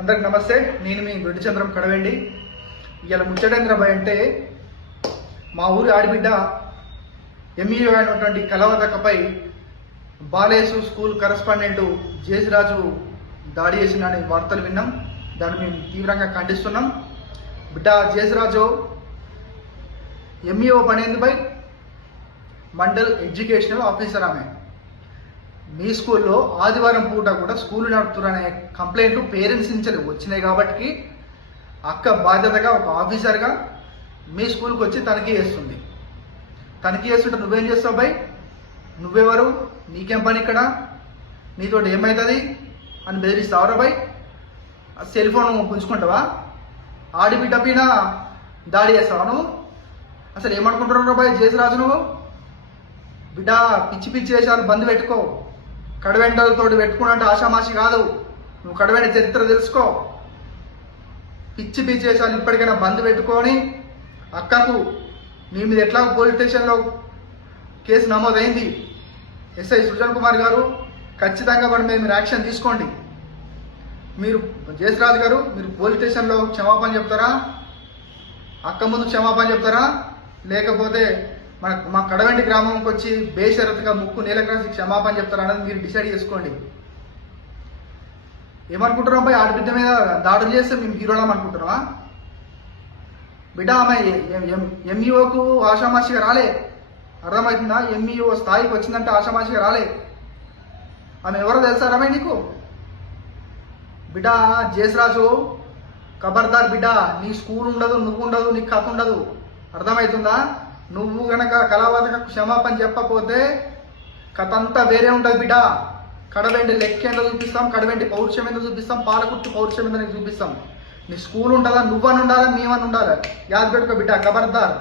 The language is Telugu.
అందరికి నమస్తే. నేను మీ గుడిచంద్రం కడవండి. ఇలా ముచ్చటేంద్రబాయ్ అంటే మా ఊరి ఆడిబిడ్డ ఎంఈఓ అయినటువంటి కలవదకపై బాలేసు స్కూల్ కరస్పాండెంట్ జేసిరాజు దాడి చేసిందని వార్తలు విన్నాం. దాన్ని మేము తీవ్రంగా ఖండిస్తున్నాం. బిడ్డ జేసిరాజు ఎంఈఓ పనేందుపై మండల్ ఎడ్యుకేషనల్ ఆఫీసర్. ఆమె మీ స్కూల్లో ఆదివారం పూట కూడా స్కూల్ నడుపుతున్నారనే కంప్లైంట్లు పేరెంట్స్ నుంచి వచ్చినాయి కాబట్టి అక్క బాధ్యతగా ఒక ఆఫీసర్గా మీ స్కూల్కి వచ్చి తనిఖీ చేస్తుంది. తనిఖీ చేస్తుంటే నువ్వేం చేస్తావు బై? నువ్వెవరు? నీకేం పని ఇక్కడ? నీతో ఏమవుతుంది అని బెదిరిస్తావరా బై? సెల్ ఫోన్ పుంజుకుంటావా? ఆడిబిడ్డ పైన దాడి చేస్తావా నువ్వు? అసలు ఏమనుకుంటున్నావు బాయ్ జేసిరాజు? నువ్వు బిడ్డ పిచ్చి పిచ్చి వేసాలు బంద్ పెట్టుకో. కడవెంటలతో పెట్టుకున్నట్టు ఆషామాషి కాదు. నువ్వు కడవెంట చరిత్ర తెలుసుకో. పిచ్చి పిచ్చి వేసాలు ఇప్పటికైనా బంద్ పెట్టుకొని అక్కకు నీ మీద ఎట్లా పోలీస్ స్టేషన్లో కేసు నమోదైంది. ఎస్ఐ సృజన్ కుమార్ గారు ఖచ్చితంగా వాడి మీద మీరు యాక్షన్ తీసుకోండి. మీరు జేసిరాజు గారు మీరు పోలీస్ స్టేషన్లో క్షమాపణ చెప్తారా? అక్క ముందు క్షమాపణ చెప్తారా? లేకపోతే మా కడవెంటి గ్రామంకి వచ్చి బేషరతుగా ముక్కు నీలకరాసి క్షమాపణ చెప్తారా అనేది మీరు డిసైడ్ చేసుకోండి. ఏమనుకుంటున్నాం పోయి ఆడబిడ్డ మీద దాడులు చేస్తే మేము హీరోలం అనుకుంటున్నావా? బిడ్డ ఆమె ఎంఈఓకు ఆషామాషిగా రాలే. అర్థమవుతుందా? ఎంఈఓ స్థాయికి వచ్చిందంటే ఆషామాషిగా రాలే. ఆమె ఎవరో తెలుసా రమే నీకు? బిడ్డ జేసిరాజు ఖబర్దార్ బిడ్డ. నీ స్కూల్ ఉండదు, నువ్వు ఉండదు, నీకు కథ ఉండదు. అర్థమవుతుందా? నువ్వు గనక కళావతకు క్షమాపణ చెప్పకపోతే కథ అంతా వేరే ఉంటుంది బిడ్డ. కడవెండి లెక్క ఏంటో చూపిస్తాం, కడవెండి పౌరుషం ఏంటో చూపిస్తాం, పాలకుర్తి పౌరుషం ఏంటో చూపిస్తాం. నీ స్కూల్ ఉంటుందా? నువ్వని ఉండాలా, మేమని ఉండాలా? యాద పెట్టుకో బిడ్డ. ఖబర్దార్.